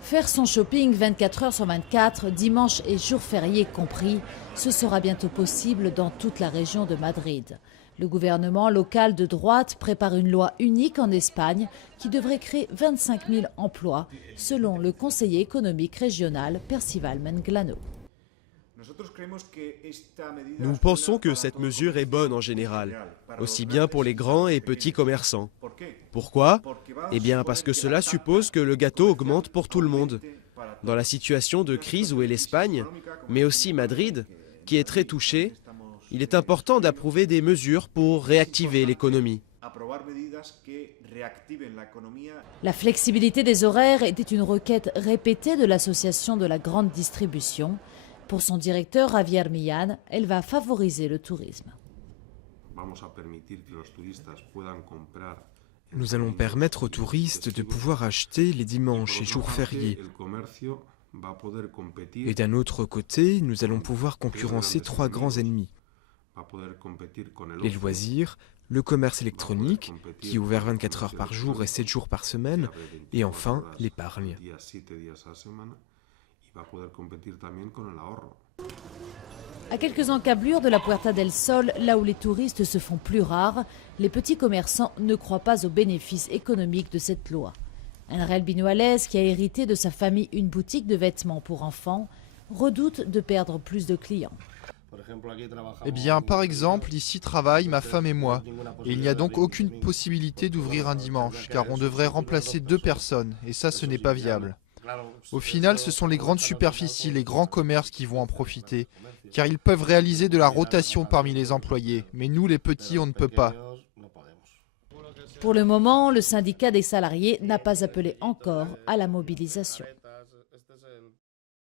Faire son shopping 24 heures sur 24, dimanche et jours fériés compris, ce sera bientôt possible dans toute la région de Madrid. Le gouvernement local de droite prépare une loi unique en Espagne qui devrait créer 25 000 emplois, selon le conseiller économique régional Percival Menglano. Nous pensons que cette mesure est bonne en général, aussi bien pour les grands et petits commerçants. Pourquoi? Eh bien parce que cela suppose que le gâteau augmente pour tout le monde. Dans la situation de crise où est l'Espagne, mais aussi Madrid, qui est très touchée, il est important d'approuver des mesures pour réactiver l'économie. La flexibilité des horaires était une requête répétée de l'association de la grande distribution. Pour son directeur Javier Millán, elle va favoriser le tourisme. Nous allons permettre aux touristes de pouvoir acheter les dimanches et jours fériés. Et d'un autre côté, nous allons pouvoir concurrencer trois grands ennemis. Les loisirs, le commerce électronique, qui est ouvert 24 heures par jour et 7 jours par semaine, et enfin l'épargne. À quelques encablures de la Puerta del Sol, là où les touristes se font plus rares, les petits commerçants ne croient pas aux bénéfices économiques de cette loi. Enrel Binuales, qui a hérité de sa famille une boutique de vêtements pour enfants, redoute de perdre plus de clients. Eh bien, par exemple, ici travaillent ma femme et moi. Et il n'y a donc aucune possibilité d'ouvrir un dimanche, car on devrait remplacer 2 personnes, et ça, ce n'est pas viable. Au final, ce sont les grandes superficies, les grands commerces qui vont en profiter, car ils peuvent réaliser de la rotation parmi les employés. Mais nous, les petits, on ne peut pas. Pour le moment, le syndicat des salariés n'a pas appelé encore à la mobilisation.